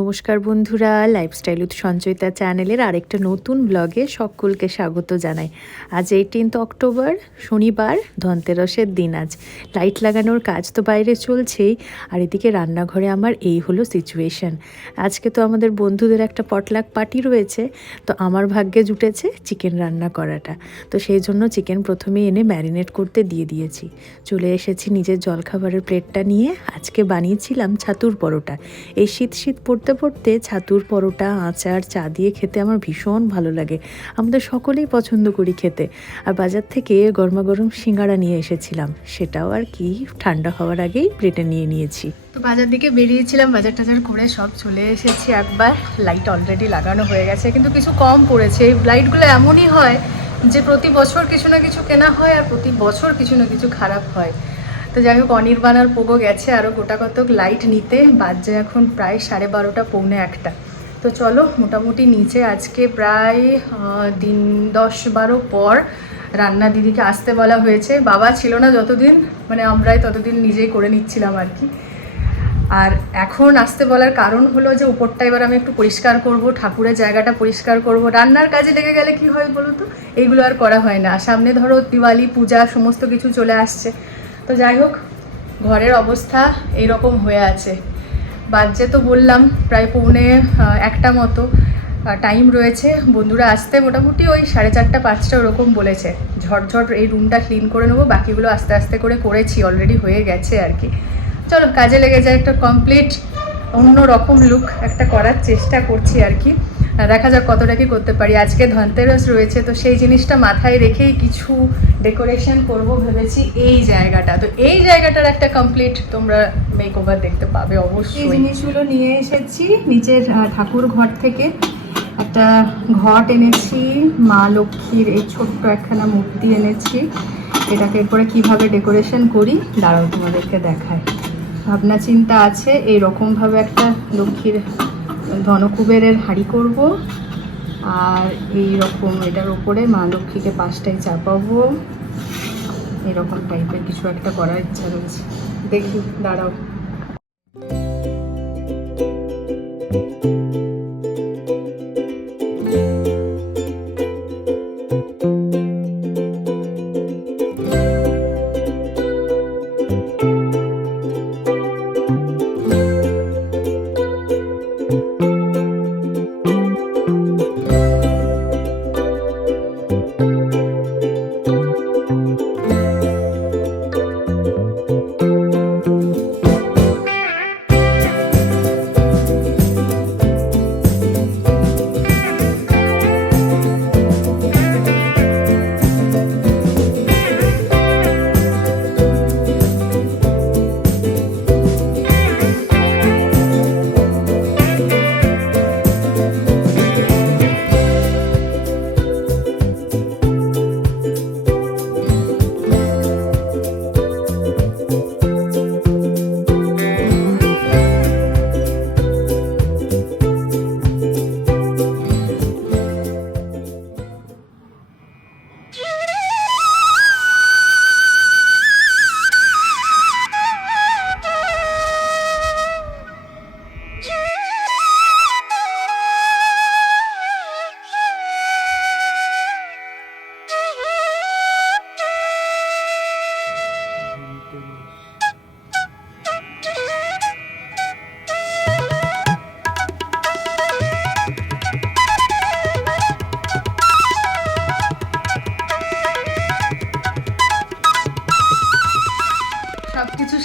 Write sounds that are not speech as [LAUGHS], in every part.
নমস্কার বন্ধুরা lifestyle with Sanchayita চ্যানেলের আরেকটা নতুন ব্লগে সকলকে স্বাগত জানাই। আজ এইটিনথ অক্টোবর শনিবার, ধনতেরসের দিন আজ। লাইট লাগানোর কাজ তো বাইরে চলছেই, আর এদিকে রান্নাঘরে আমার এই হলো সিচুয়েশন আজকে তো আমাদের বন্ধুদের একটা পটলাক পার্টি রয়েছে, তো আমার ভাগ্যে জুটেছে চিকেন রান্না করাটা। তো সেই জন্য চিকেন প্রথমে এনে ম্যারিনেট করতে দিয়ে দিয়েছি। চলে এসেছি নিজের জলখাবারের প্লেটটা নিয়ে, আজকে বানিয়েছিলাম ছাতুর পরোটা। এই শীত শীত পড়তে পড়তে ছাতুর পরোটা, আচার, চা দিয়ে খেতে আমার ভীষণ ভালো লাগে। আমাদের সকলেই পছন্দ করি খেতে। আর বাজার থেকে গরমা গরম সিঙ্গারা নিয়ে এসেছিলাম। সেটাও আর কি ঠান্ডা হওয়ার আগেই প্লেটে নিয়ে নিয়েছি। তো বাজার দিকে বেরিয়েছিলাম, বাজার টাজার করে সব চলে এসেছি। একবার লাইট অলরেডি লাগানো হয়ে গেছে, কিন্তু কিছু কম পড়েছে। এই লাইটগুলো এমনই হয় যে প্রতি বছর কিছু না কিছু কেনা হয় আর প্রতি বছর কিছু না কিছু খারাপ হয়। তো যাই হোক অনির্বাণ আর পোগো গেছে আরও গোটা কতক লাইট নিতে। বাজে এখন প্রায় সাড়ে বারোটা, পৌনে একটা। তো চলো, মোটামুটি নিচে আজকে প্রায় দিন দশ বারো পর রান্না দিদিকে আসতে বলা হয়েছে। বাবা ছিল না যতদিন মানে আমরাই ততদিন নিজেই করে নিচ্ছিলাম আর কি। আর এখন আসতে বলার কারণ হলো যে, উপরটা এবার আমি একটু পরিষ্কার করব, ঠাকুরের জায়গাটা পরিষ্কার করব। রান্নার কাজে লেগে গেলে কি হয় বলো তো এইগুলো আর করা হয় না। সামনে ধরো দিওয়ালি, পূজা, সমস্ত কিছু চলে আসছে। তো যাই হোক, ঘরের অবস্থা এইরকম হয়ে আছে। বাজে তো বললাম, প্রায় পৌনে একটা মতো টাইম রয়েছে। বন্ধুরা আসতে মোটামুটি ওই সাড়ে চারটা, পাঁচটা ওরকম বলেছে। ঝটঝট এই রুমটা ক্লিন করে নেব, বাকিগুলো আস্তে আস্তে করে করেছি অলরেডি হয়ে গেছে আর কি। চলো, কাজে লেগে যায় একটা কমপ্লিট অন্য রকম লুক একটা করার চেষ্টা করছি আর কি। দেখা যাক কতটা কি করতে পারি। আজকে ধনতেরস রয়েছে, তো সেই জিনিসটা মাথায় রেখেই কিছু ডেকোরেশন করব ভেবেছি এই জায়গাটা। তো এই জায়গাটার একটা কমপ্লিট তোমরা মেক ওভার দেখতে পাবে অবশ্যই। এই জিনিসগুলো নিয়ে এসেছি, নিচের ঠাকুর ঘর থেকে একটা ঘট এনেছি, মা লক্ষ্মীর এই ছোট্ট একখানা মূর্তি এনেছি। এটাকে এরপরে কীভাবে ডেকোরেশন করি, দাঁড়াও তোমাদেরকে দেখায় ভাবনা চিন্তা আছে এই রকমভাবে একটা লক্ষ্মীর ধনকুবেরের হাঁড়ি করব। আর এই রকম এটার ওপরে মা লক্ষ্মীকে পাঁচটাই চাপাবো। এরকম টাইপের কিছু একটা করার ইচ্ছা রয়েছে। দেখি, দাঁড়াও।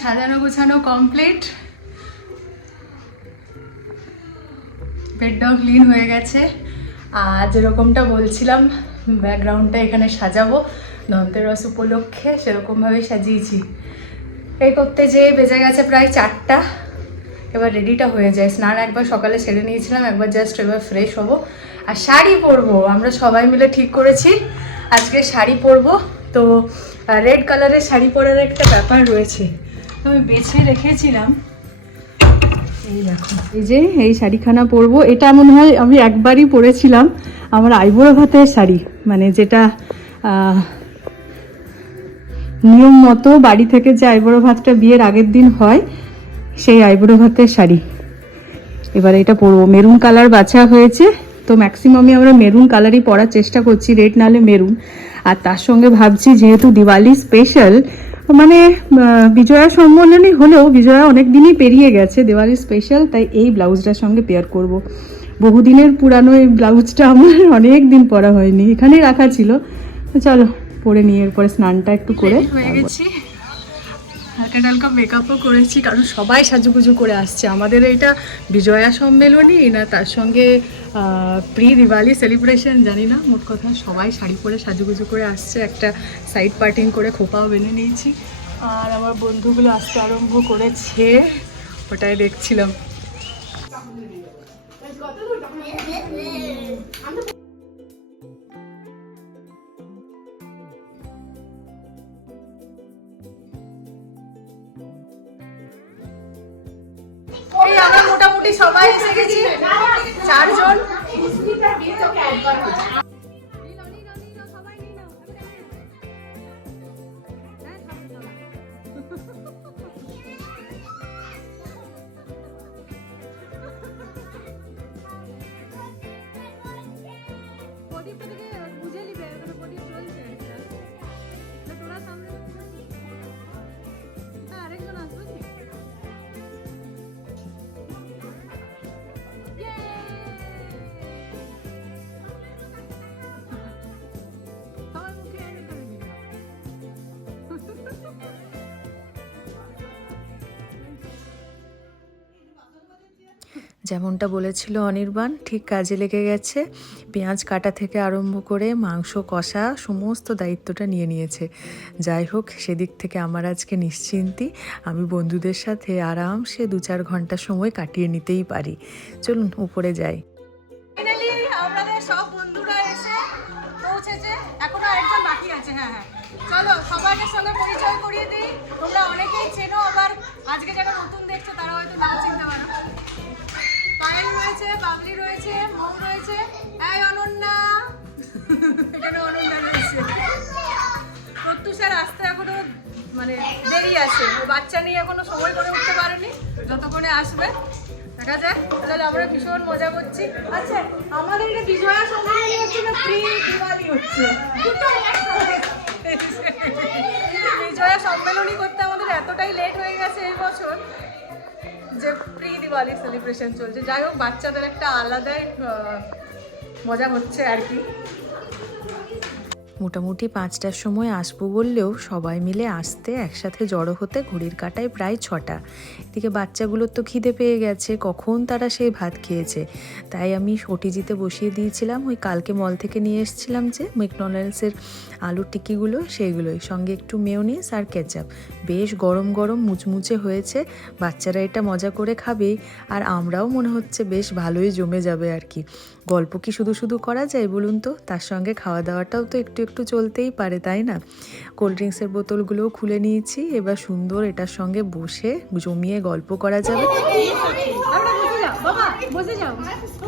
সাজানো গোছানো কমপ্লিট বেডটাও ক্লিন হয়ে গেছে। আর যেরকমটা বলছিলাম ব্যাকগ্রাউন্ডটা এখানে সাজাবো। ধনতেরস উপলক্ষে সেরকমভাবে সাজিয়েছি। এই করতে যেয়ে বেজে গেছে প্রায় চারটা। এবার রেডিটা হয়ে যায়। স্নান একবার সকালে সেরে নিয়েছিলাম, একবার জাস্ট এবার ফ্রেশ হব। আর শাড়ি পরবো, আমরা সবাই মিলে ঠিক করেছি। আজকে শাড়ি পরবো। তো রেড কালারের শাড়ি পরার একটা ব্যাপার রয়েছে। আমি বেছে রেখেছিলাম। এই যে এই শাড়িখানা পরবো। এটা মনে হয় আমি একবারই পরেছিলাম আমার আইবুড়ো ভাতের শাড়ি মানে যেটা নিয়ম মতো বাড়ি থেকে যে আইবুড়ো ভাতটা বিয়ের আগের দিন হয়, সেই আইবুড়ো ভাতের শাড়ি। এবার এটা পরবো। মেরুন কালার বাছা হয়েছে, তো ম্যাক্সিমামই আমরা মেরুন কালারই পরার চেষ্টা করছি, রেড নালে মেরুন। আর তার সঙ্গে ভাবছি, যেহেতু দিওয়ালি স্পেশাল মানে বিজয়া সম্মেলনী হলেও বিজয়া অনেক দিনই পেরিয়ে গেছে দেওয়ালির স্পেশাল তাই এই ব্লাউজটার সঙ্গে পেয়ার করব। বহুদিনের পুরানো এই ব্লাউজটা আমার অনেক দিন পরা হয়নি, এখানেই রাখা ছিল। চলো, পরে নিয়ে এরপরে স্নানটা একটু করে হয়ে গেছি। হালকা টালকা মেকআপও করেছি, কারণ সবাই সাজুগুজু করে আসছে। আমাদের এটা বিজয়া সম্মেলনী না, তার সঙ্গে প্রি দিওয়ালি সেলিব্রেশন জানি না, মোট কথা সবাই শাড়ি পরে সাজুগুজু করে আসছে। একটা সাইড পার্টিং করে খোপাও বেনে নিয়েছি। আর আমার বন্ধুগুলো আসতে আরম্ভ করেছে, ওটাই দেখছিলাম। সবাই এসে গেছি। চারজন। যেমনটা বলেছিল অনির্বাণ, ঠিক কাজে লেগে গেছে। পেঁয়াজ কাটা থেকে আরম্ভ করে মাংস, কষা, সমস্ত দায়িত্বটা নিয়ে নিয়েছে। যাই হোক, সেদিক থেকে আমার আজকে নিশ্চিন্তি। আমি বন্ধুদের সাথে আরামসে দু চার ঘণ্টা সময় কাটিয়ে নিতেই পারি। চলুন, উপরে যাই। হ্যাঁ হ্যাঁ। চলো সঙ্গে পরিচয় করিয়ে দিই। তোমরা অনেকেই চেনো, আবার আজকে যারা নতুন দেখছ, তারা হয়তো নাও চিনতে পারো। রয়েছে, বাবলি রয়েছে মৌ রয়েছে। এই অনন্যা। এখানে অনন্যা রয়েছে। প্রত্যুষার আসতে এখনও মানে দেরি আছে। বাচ্চা নিয়ে এখনও সময় করে উঠতে পারেনি, যতক্ষণে আসবে। দেখা যাক। তাহলে আমরা ভীষণ মজা করছি। আচ্ছা আমাদের এটা বিজয়া সম্মেলনী হচ্ছে না প্রি দিওয়ালি হচ্ছে? বিজয়া সম্মেলনী করতে আমাদের এতটাই লেট হয়ে গেছে এই বছর যে দিওয়ালি সেলিব্রেশন চলছে। যাই হোক, বাচ্চাদের একটা আলাদাই মজা হচ্ছে আর কি। মোটামুটি পাঁচটার সময় আসব বললেও সবাই মিলে আসতে একসাথে জড়ো হতে ঘড়ির কাটায় প্রায় ছটা। এদিকে বাচ্চাগুলোর তো খিদে পেয়ে গেছে, কখন তারা সেই ভাত খেয়েছে? তাই আমি ওটিজিতে বসিয়ে দিয়েছিলাম, ওই কালকে মল থেকে নিয়ে এসেছিলাম যে ম্যাকডোনাল্ডসের আলুর টিকিগুলো সেইগুলোই। সঙ্গে একটু মেয়োনিজ আর কেচাপ। বেশ গরম গরম মুচমুচে হয়েছে, বাচ্চারা এটা মজা করে খাবে আর আমরাও মনে হচ্ছে বেশ ভালোই জমে যাবে আর কি। গল্প কি শুধু শুধু করা যায় বলুন তো? তার সঙ্গে খাওয়া দাওয়াটাও তো একটু একটু চলতেই পারে, তাই না? কোল্ড ড্রিঙ্কসের বোতলগুলোও খুলে নিয়েছি, এবার সুন্দর এটার সঙ্গে বসে জমিয়ে গল্প করা যাবে। বসে যাও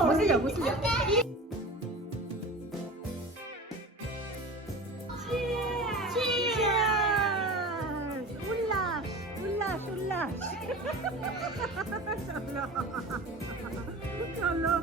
বসে যাও বসে যাও। [LAUGHS] উল্লাস চলো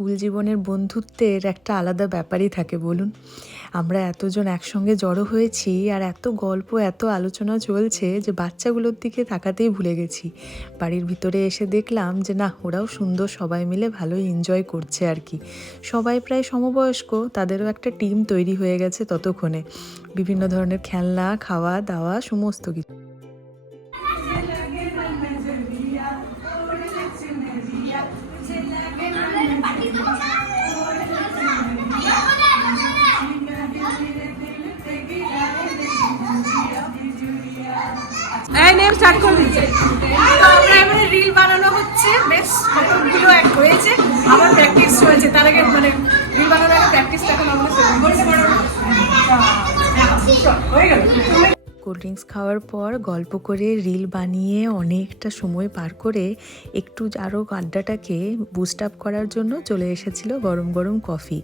স্কুল জীবনের বন্ধুত্বের একটা আলাদা ব্যাপারই থাকে, বলুন। আমরা এতজন একসঙ্গে জড়ো হয়েছি আর এত গল্প, এত আলোচনা চলছে যে বাচ্চাগুলোর দিকে তাকাতেই ভুলে গেছি। বাড়ির ভিতরে এসে দেখলাম যে, না, ওরাও সুন্দর, সবাই মিলে ভালোই এনজয় করছে আর কি। সবাই প্রায় সমবয়স্ক, তাদেরও একটা টিম তৈরি হয়ে গেছে ততক্ষণে। বিভিন্ন ধরনের খেলনা খাওয়া দাওয়া সমস্ত কিছু। স্টার্ট করে দিয়েছে। আমরা রিল বানানো হচ্ছে। বেশ, কতগুলো এক হয়েছে। আমার প্র্যাকটিস হয়েছে তার আগে মানে রিল বানানোর আগে প্র্যাকটিস এখন আমরা বলতে হয়ে গেল। কোল্ড ড্রিঙ্কস খাওয়ার পর গল্প করে রিল বানিয়ে অনেকটা সময় পার করে একটু আরও আড্ডাটাকে বুস্ট আপ করার জন্য চলে এসেছিল গরম গরম কফি।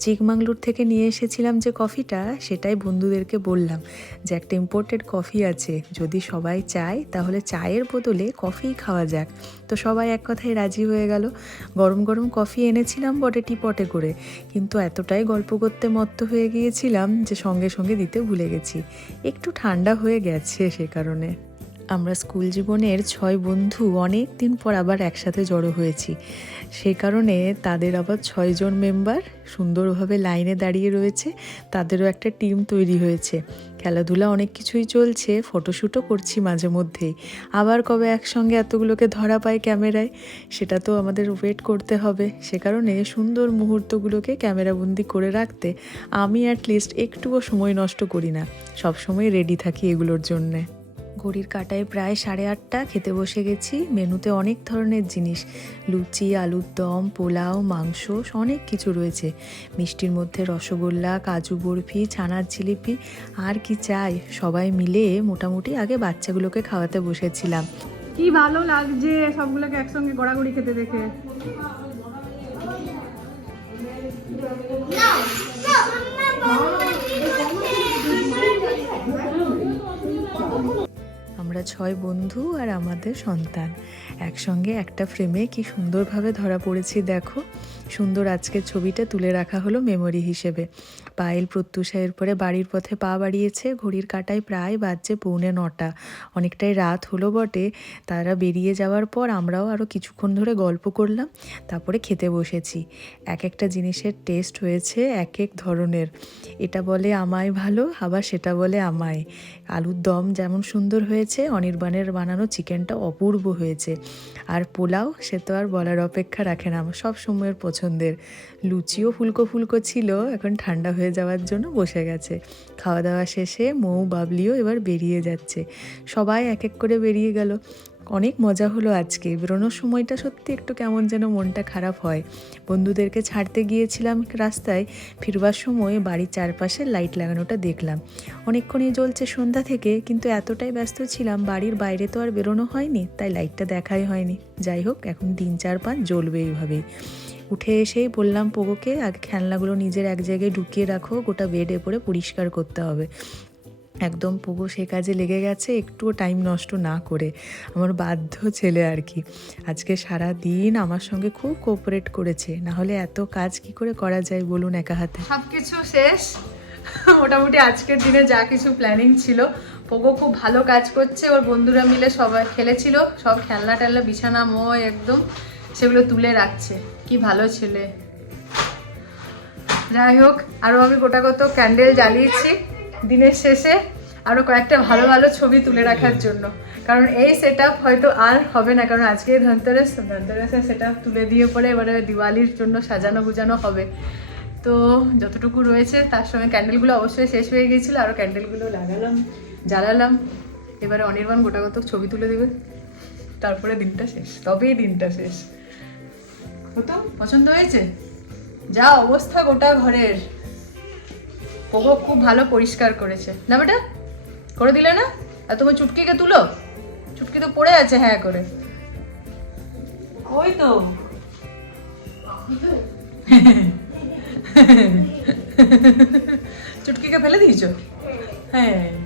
চিকমাংলুর থেকে নিয়ে এসেছিলাম যে কফিটা, সেটাই বন্ধুদেরকে বললাম যে একটা ইম্পোর্টেড কফি আছে, যদি সবাই চায় তাহলে চায়ের বদলে কফিই খাওয়া যাক। তো সবাই এক কথায় রাজি হয়ে গেল। গরম গরম কফি এনেছিলাম বটে টিপটে করে। কিন্তু এতটাই গল্প করতে মত্ত হয়ে গিয়েছিলাম যে সঙ্গে সঙ্গে দিতে ভুলে গেছি। একটু ঠান্ডা হয়ে গেছে সে কারণে। আমরা স্কুল জীবনের ছয় বন্ধু অনেক দিন পর আবার একসাথে জড়ো হয়েছি। সে কারণে তাদের আবার ছয়জন মেম্বার সুন্দরভাবে লাইনে দাঁড়িয়ে রয়েছে, তাদেরও একটা টিম তৈরি হয়েছে। খেলাধুলা অনেক কিছুই চলছে ফটোশ্যুটও করছি মাঝে মধ্যেই। আবার কবে একসঙ্গে এতগুলোকে ধরা পায় ক্যামেরায়, সেটা তো আমাদের ওয়েট করতে হবে। সে কারণে সুন্দর মুহূর্তগুলোকে ক্যামেরাবন্দি করে রাখতে আমি অ্যাটলিস্ট একটুও সময় নষ্ট করি না। সবসময় রেডি থাকি এগুলোর জন্যে। ঘড়ির কাটায় প্রায় সাড়ে আটটা খেতে বসে গেছি। মেনুতে অনেক ধরনের জিনিস লুচি আলুর দম পোলাও মাংস অনেক কিছু রয়েছে। মিষ্টির মধ্যে রসগোল্লা কাজু বরফি ছানার জিলিপি আর কি চাই? সবাই মিলে মোটামুটি আগে বাচ্চাগুলোকে খাওয়াতে বসেছিলাম। কি ভালো লাগছে সবগুলোকে একসঙ্গে গড়াগড়ি খেতে দেখে। আমরা ছয় বন্ধু আর আমাদের সন্তান। একসঙ্গে একটা ফ্রেমে কি সুন্দরভাবে ধরা পড়েছি দেখো। সুন্দর আজকের ছবিটা তুলে রাখা হলো মেমোরি হিসেবে। পায়েল প্রত্যুষা এরপরে বাড়ির পথে পা বাড়িয়েছে, ঘড়ির কাটায় প্রায় বাজছে পৌনে নটা। অনেকটাই রাত হলো বটে, তারা বেরিয়ে যাওয়ার পর আমরাও আরও কিছুক্ষণ ধরে গল্প করলাম, তারপরে খেতে বসেছি। এক একটা জিনিসের টেস্ট হয়েছে এক এক ধরনের। এটা বলে আমায় ভালো, আবার সেটা বলে আমায়। আলুর দম যেমন সুন্দর হয়েছে, অনির্বাণের বানানো চিকেনটা অপূর্ব হয়েছে। আর পোলাও, সে তো আর বলার অপেক্ষা রাখে না, সব সময়ের পছন্দের। লুচিও ফুলকো ফুলকো ছিল, এখন ঠান্ডা হয়ে যাওয়ার জন্য বসে গেছে। খাওয়া দাওয়া শেষে মৌ বাবলিও এবার বেরিয়ে যাচ্ছে। সবাই এক এক করে বেরিয়ে গেল। অনেক মজা হলো আজকে। বেরোনোর সময়টা সত্যি একটু কেমন যেন মনটা খারাপ হয়। বন্ধুদেরকে ছাড়তে গিয়েছিলাম রাস্তায়, ফিরবার সময় বাড়ির চারপাশে লাইট লাগানোটা দেখলাম। অনেকক্ষণই জ্বলছে সন্ধ্যা থেকে, কিন্তু এতটাই ব্যস্ত ছিলাম, বাড়ির বাইরে তো আর বেরোনো হয়নি, তাই লাইটটা দেখাই হয়নি। যাই হোক, এখন দিন চার পাঁচ জ্বলবে এইভাবেই। উঠে এসেই বললাম, পোগোকে, আগে খেলনাগুলো নিজের এক জায়গায় ঢুকিয়ে রাখো, গোটা বেডে পরে পরিষ্কার করতে হবে। একদম পুগো সে কাজে লেগে গেছে, একটুও টাইম নষ্ট না করে। আমার বাধ্য ছেলে আর কি। আজকে সারা দিন আমার সঙ্গে খুব কোঅপারেট করেছে। না হলে এত কাজ কি করে করা যায় বলুন একা হাতে? সব কিছু শেষ। মোটামুটি আজকের দিনে যা কিছু প্ল্যানিং ছিল, পোগো খুব ভালো কাজ করছে। ওর বন্ধুরা মিলে সবাই খেলেছিল, সব খেলনা টেলনা বিছানা ময় একদম সেগুলো তুলে রাখছে। কি ভালো ছেলে। যাই হোক আরও আমি গোটা কত ক্যান্ডেল জ্বালিয়েছি দিনের শেষে। আরও কয়েকটা ভালো ভালো ছবি তুলে রাখার জন্য। কারণ এই সেট হয়তো আর হবে না, কারণ আজকে ধনতেরাস, ধনতেরাসের সেট তুলে দিয়ে পরে এবারে দিওয়ালির জন্য সাজানো গুজানো হবে। তো যতটুকু রয়েছে, তার সঙ্গে ক্যান্ডেলগুলো অবশ্যই শেষ হয়ে গিয়েছিল আরও ক্যান্ডেলগুলো লাগালাম, জ্বালালাম। এবারে অনির্বাণ গোটা কত ছবি তুলে দেবে। তারপরে দিনটা শেষ, তবেই দিনটা শেষ। হতো পছন্দ হয়েছে? যা অবস্থা গোটা ঘরের। পোগো খুব ভালো পরিষ্কার করেছে। না বেটা? করে দিলে না? আর তোমার চুটকিকে তুলো। চুটকি তো পড়ে আছে হ্যাঁ করে। ওই তো। চুটকিকে ফেলে দিয়েছ? হ্যাঁ।